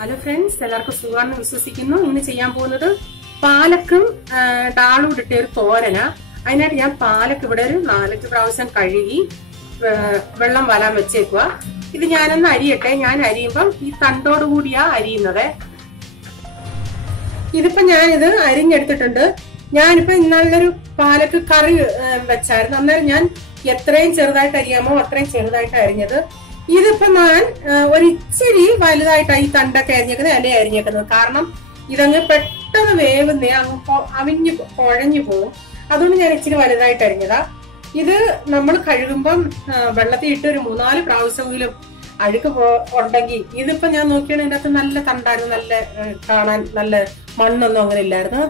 Hello friends, എല്ലാവർക്കും സുഖമാണെന്ന് വിശ്വസിക്കുന്നു. ഇന്ന് ചെയ്യാൻ പോകുന്നത് പാലക്കും ഡാളും ഇട്ട ഒരു തോരന. അതിനായിട്ട് ഞാൻ പാലക്ക് ഇവിടെ ഒരു 4 പ്രാവശ്യം കഴുകി വെള്ളം വരാൻ വെച്ചേക്കുക. ഇത് ഞാനൊന്ന് അരിയട്ടെ. ഞാൻ അരിയുമ്പം ഈ തണ്ടോടുകൂടിയാ അരിയുന്നത്. ഇതിപ്പോ ഞാനിത് അരിഞ്ഞെടുത്തിട്ടുണ്ട്. ഞാനിപ്പോ ഇന്നലൊരു പാലക്ക് കറി വെച്ചായിരുന്നു. അന്നേരം ഞാൻ എത്രയും ചെറുതായിട്ട് അരിയാമോ അത്രയും ചെറുതായിട്ട് അരിഞ്ഞത്. ഇതിപ്പോ ഞാൻ ഒരിച്ചിരി വലുതായിട്ടാണ് ഈ തണ്ടൊക്കെ അരിഞ്ഞേക്കുന്നത്, ഇല അരിഞ്ഞേക്കുന്നത്. കാരണം ഇതങ്ങ് പെട്ടെന്ന് വേവുന്നേ, അങ്ങ് അവിഞ്ഞു കുഴഞ്ഞു പോകും. അതുകൊണ്ട് ഞാൻ ഇച്ചിരി വലുതായിട്ട് അരിഞ്ഞതാ. ഇത് നമ്മൾ കഴുകുമ്പം വെള്ളത്തിൽ ഇട്ട് ഒരു 3-4 പ്രാവശ്യമെങ്കിലും അഴുക്ക് ഉണ്ടെങ്കിൽ, ഇതിപ്പോ ഞാൻ നോക്കിയാണ് ഇതിന്റെ അകത്ത് നല്ല തണ്ടായിരുന്നു, നല്ല കാണാൻ നല്ല മണ്ണൊന്നും അങ്ങനെ ഇല്ലായിരുന്നു.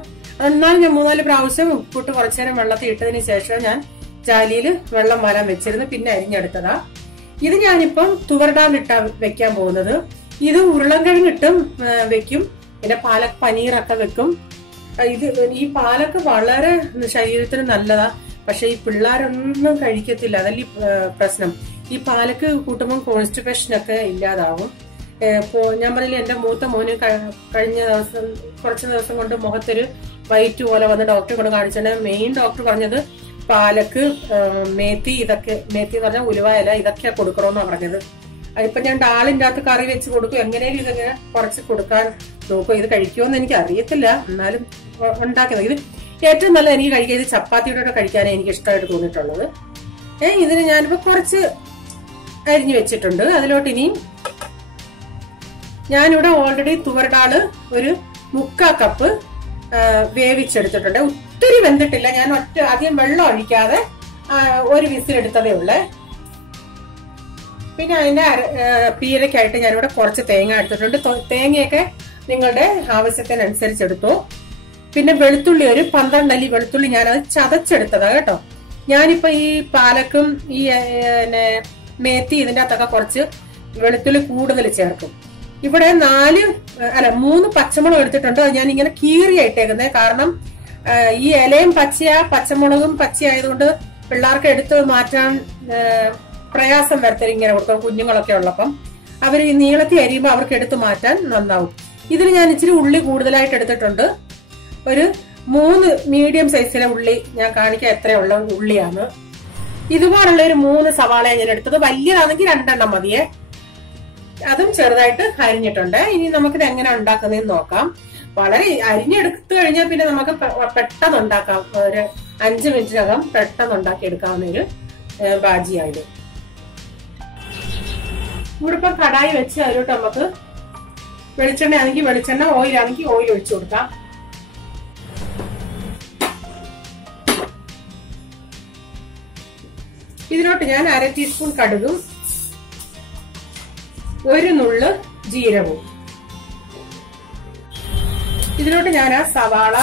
എന്നാലും ഞാൻ 3-4 പ്രാവശ്യം ഉപ്പിട്ട് കുറച്ചു നേരം വെള്ളത്തിൽ ഇട്ടതിന് ശേഷം ഞാൻ ജാലിയിൽ വെള്ളം വരാൻ വെച്ചിരുന്നു, പിന്നെ അരിഞ്ഞെടുത്തതാ. ഇത് ഞാനിപ്പം തുവരടാലിട്ടാ വെക്കാൻ പോകുന്നത്. ഇത് ഉരുളൻകിഴങ്ങിട്ടും വെക്കും, പിന്നെ പാലക്ക് പനീറൊക്കെ വെക്കും. ഈ പാലക്ക് വളരെ ശരീരത്തിന് നല്ലതാ. പക്ഷെ ഈ പിള്ളേരൊന്നും കഴിക്കത്തില്ല, അതല്ല പ്രശ്നം. ഈ പാലക്ക് കൂട്ടുമ്പോൾ കോൺസ്റ്റിപ്പേഷനൊക്കെ ഇല്ലാതാവും. ഞാൻ പറഞ്ഞില്ല, എന്റെ മൂത്ത മോന് കഴിഞ്ഞ ദിവസം കുറച്ച് ദിവസം കൊണ്ട് മുഖത്തൊരു വൈറ്റ് പോലെ വന്ന് ഡോക്ടറെ കൊണ്ട് കാണിച്ചിട്ട് മെയിൻ ഡോക്ടർ പറഞ്ഞത് പാലക്ക്, മേത്തി, ഇതൊക്കെ മേത്തി എന്ന് പറഞ്ഞാൽ ഉലുവായില, ഇതൊക്കെയാ കൊടുക്കണമെന്നാ പറഞ്ഞത്. ഇപ്പൊ ഞാൻ ഡാളിന്റെ അകത്ത് കറി വെച്ച് കൊടുക്കും. എങ്ങനെയും ഇതെങ്ങനെ കുറച്ച് കൊടുക്കാൻ നോക്കും. ഇത് കഴിക്കുമെന്ന് എനിക്ക് അറിയത്തില്ല, എന്നാലും ഉണ്ടാക്കുന്നത്. ഇത് ഏറ്റവും നല്ലത് എനിക്ക് കഴിക്കാൻ, ഇത് ചപ്പാത്തിയുടെ കഴിക്കാനേ എനിക്ക് ഇഷ്ടമായിട്ട് തോന്നിയിട്ടുള്ളത്. ഇതിന് ഞാനിപ്പോ കുറച്ച് അരിഞ്ഞു വെച്ചിട്ടുണ്ട്. അതിലോട്ട് ഇനിയും ഞാനിവിടെ ഓൾറെഡി തുവരടാള് ഒരു 3/4 കപ്പ് വേവിച്ചെടുത്തിട്ടുണ്ട്. ഒത്തിരി വെന്തിട്ടില്ല. ഞാൻ അധികം വെള്ളം ഒഴിക്കാതെ ഒരു വിസിലെടുത്തതേ ഉള്ളേ. പിന്നെ അതിന്റെ പീരയ്ക്കായിട്ട് ഞാനിവിടെ കുറച്ച് തേങ്ങ എടുത്തിട്ടുണ്ട്. തേങ്ങയൊക്കെ നിങ്ങളുടെ ആവശ്യത്തിനനുസരിച്ച് എടുത്തു. പിന്നെ വെളുത്തുള്ളി ഒരു 12 അല്ലി വെളുത്തുള്ളി ഞാനത് ചതച്ചെടുത്തതാ കേട്ടോ. ഞാനിപ്പോ ഈ പാലക്കും ഈ മേത്തി ഇതിന്റെ അകത്തൊക്കെ കുറച്ച് വെളുത്തുള്ളി കൂടുതൽ ചേർക്കും. ഇവിടെ 3 പച്ചമുളക് എടുത്തിട്ടുണ്ട്. അത് ഞാൻ ഇങ്ങനെ കീറിയായിട്ടേക്കുന്നത്. കാരണം ഈ ഇലയും പച്ചയാ, പച്ചമുളകും പച്ചയായതുകൊണ്ട് പിള്ളേർക്ക് എടുത്ത് മാറ്റാൻ പ്രയാസം വരത്തില്ല. ഇങ്ങനെ കൊടുക്കും, കുഞ്ഞുങ്ങളൊക്കെ ഉള്ളപ്പം അവർ ഈ നീളത്തിൽ അരിയുമ്പോൾ അവർക്ക് എടുത്ത് മാറ്റാൻ നന്നാവും. ഇതിന് ഞാൻ ഇച്ചിരി ഉള്ളി കൂടുതലായിട്ട് എടുത്തിട്ടുണ്ട്. ഒരു 3 മീഡിയം സൈസിലെ ഉള്ളി ഞാൻ കാണിക്കാം എത്രയുള്ള ഉള്ളിയാണ്. ഇതുപോലുള്ള ഒരു 3 സവാളയാണ് ഞാൻ എടുത്തത്. വലിയതാണെങ്കിൽ 2 എണ്ണം മതിയേ. അതും ചെറുതായിട്ട് അരിഞ്ഞിട്ടുണ്ട്. ഇനി നമുക്കിത് എങ്ങനെ ഉണ്ടാക്കുന്നതെന്ന് നോക്കാം. വളരെ അരിഞ്ഞെടുത്തു കഴിഞ്ഞാൽ പിന്നെ നമുക്ക് പെട്ടെന്ന് ഉണ്ടാക്കാം. ഒരു 5 മിനിറ്റിനകം പെട്ടെന്ന് ഉണ്ടാക്കി എടുക്കാവുന്ന ഒരു ബാജിയായത്. ഇവിടെ ഇപ്പം കടായി വെച്ച് അതിലോട്ട് നമുക്ക് വെളിച്ചെണ്ണ ആണെങ്കിൽ വെളിച്ചെണ്ണ, ഓയിലാണെങ്കിൽ ഓയിൽ ഒഴിച്ചു കൊടുക്കാം. ഇതിലോട്ട് ഞാൻ 1/2 ടീസ്പൂൺ കടുകും 1 നുള്ള് ജീരകവും, ഇതിലോട്ട് ഞാൻ ആ സവാള,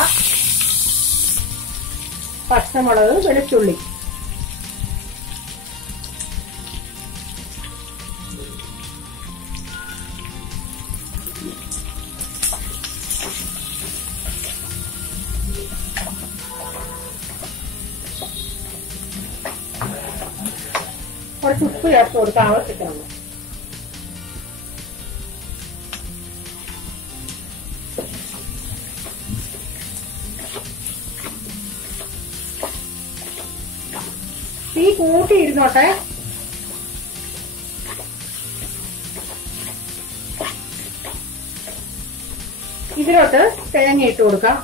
പച്ചമുളക്, വെളുത്തുള്ളി, കുറച്ച് ഉപ്പ് ചേർത്ത് കൊടുക്കാൻ ആവശ്യത്തിനുള്ള. തീ കൂട്ടി ഇരുന്നോട്ടെ. ഇതിലോട്ട് തേങ്ങ ഇട്ട് കൊടുക്കാം.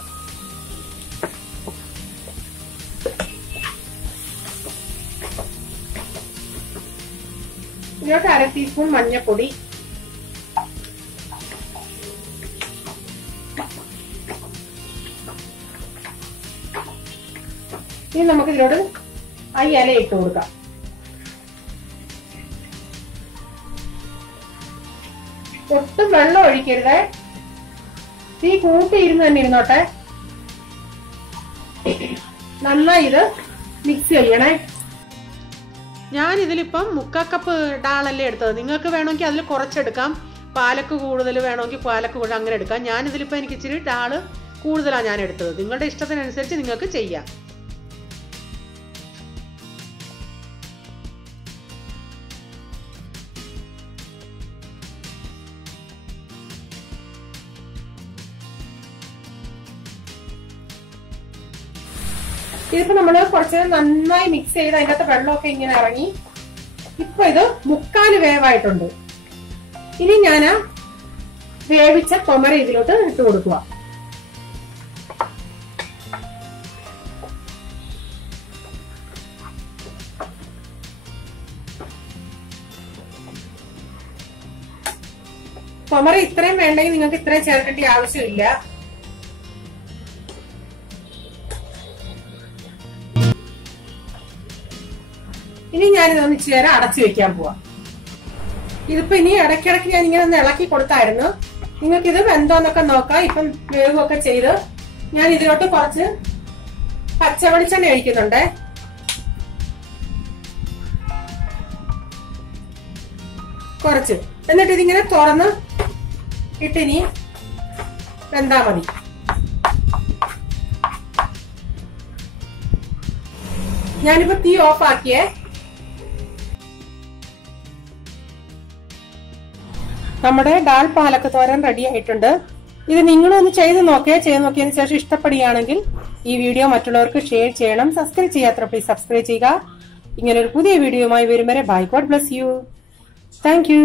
ഇതിലോട്ട് 1/2 ടീസ്പൂൺ മഞ്ഞൾപ്പൊടി, ഇനി നമുക്ക് ഇതിലോട്ട് ആ ഇല ഇട്ട് കൊടുക്കാം. ഒട്ടും വെള്ളം ഒഴിക്കരുത്. തീ കൂട്ടിയിരുന്ന് തന്നെ ഇരുന്നോട്ടെ. നന്നായി ഇത് മിക്സ് ചെയ്യണേ. ഞാൻ ഇതിലിപ്പം 3/4 കപ്പ് ഡാളല്ലേ എടുത്തത്. നിങ്ങൾക്ക് വേണമെങ്കിൽ അതിൽ കുറച്ചെടുക്കാം. പാലക്ക് കൂടുതൽ വേണമെങ്കിൽ പാലക്ക് കൂടുതൽ അങ്ങനെ എടുക്കാം. ഞാൻ ഇതിലിപ്പോൾ എനിക്ക് ഇച്ചിരി ഡാള് കൂടുതലാണ് ഞാൻ എടുത്തത്. നിങ്ങളുടെ ഇഷ്ടത്തിനനുസരിച്ച് നിങ്ങൾക്ക് ചെയ്യാം. ഇതിപ്പോ നമ്മള് കുറച്ച് നന്നായി മിക്സ് ചെയ്ത് അതിന്റെ അകത്ത് വെള്ളമൊക്കെ ഇങ്ങനെ ഇറങ്ങി ഇപ്പൊ ഇത് 3/4 വേവായിട്ടുണ്ട്. ഇനി ഞാൻ വേവിച്ച കൊമര ഇതിലോട്ട് ഇട്ട് കൊടുക്കുക. കൊമര ഇത്രയും വേണ്ടെങ്കിൽ നിങ്ങൾക്ക് ഇത്രയും ചേർക്കേണ്ട ആവശ്യമില്ല. ഇനി ഞാനിതൊന്ന് ഇച്ചിരി നേരം അടച്ചു വെക്കാൻ പോവാം. ഇതിപ്പോ ഇനി ഇടയ്ക്കിടയ്ക്ക് ഞാൻ ഇങ്ങനെ ഒന്ന് ഇളക്കി കൊടുത്തായിരുന്നു. നിങ്ങൾക്ക് ഇത് വെന്തോന്നൊക്കെ നോക്കാം. ഇപ്പം വേവൊക്കെ ചെയ്ത് ഞാൻ ഇതിലോട്ട് കുറച്ച് പച്ചവെളിച്ചെണ്ണ ഒഴിക്കുന്നുണ്ട്. കുറച്ച് എന്നിട്ട് ഇതിങ്ങനെ തുറന്ന് ഇട്ടിനി വെന്താ മതി. ഞാനിപ്പോ തീ ഓഫ് ആക്കിയേ. നമ്മുടെ ഡാൽ പാലക്ക് തോരൻ റെഡി ആയിട്ടുണ്ട്. ഇത് നിങ്ങളൊന്ന് ചെയ്ത് നോക്കിയതിനു ശേഷം ഇഷ്ടപ്പെടുകയാണെങ്കിൽ ഈ വീഡിയോ മറ്റുള്ളവർക്ക് ഷെയർ ചെയ്യണം. സബ്സ്ക്രൈബ് ചെയ്യാത്ത പ്ലീസ് സബ്സ്ക്രൈബ് ചെയ്യുക. ഇങ്ങനെ ഒരു പുതിയ വീഡിയോയുമായി വരും വരെ bye. God bless you. Thank U.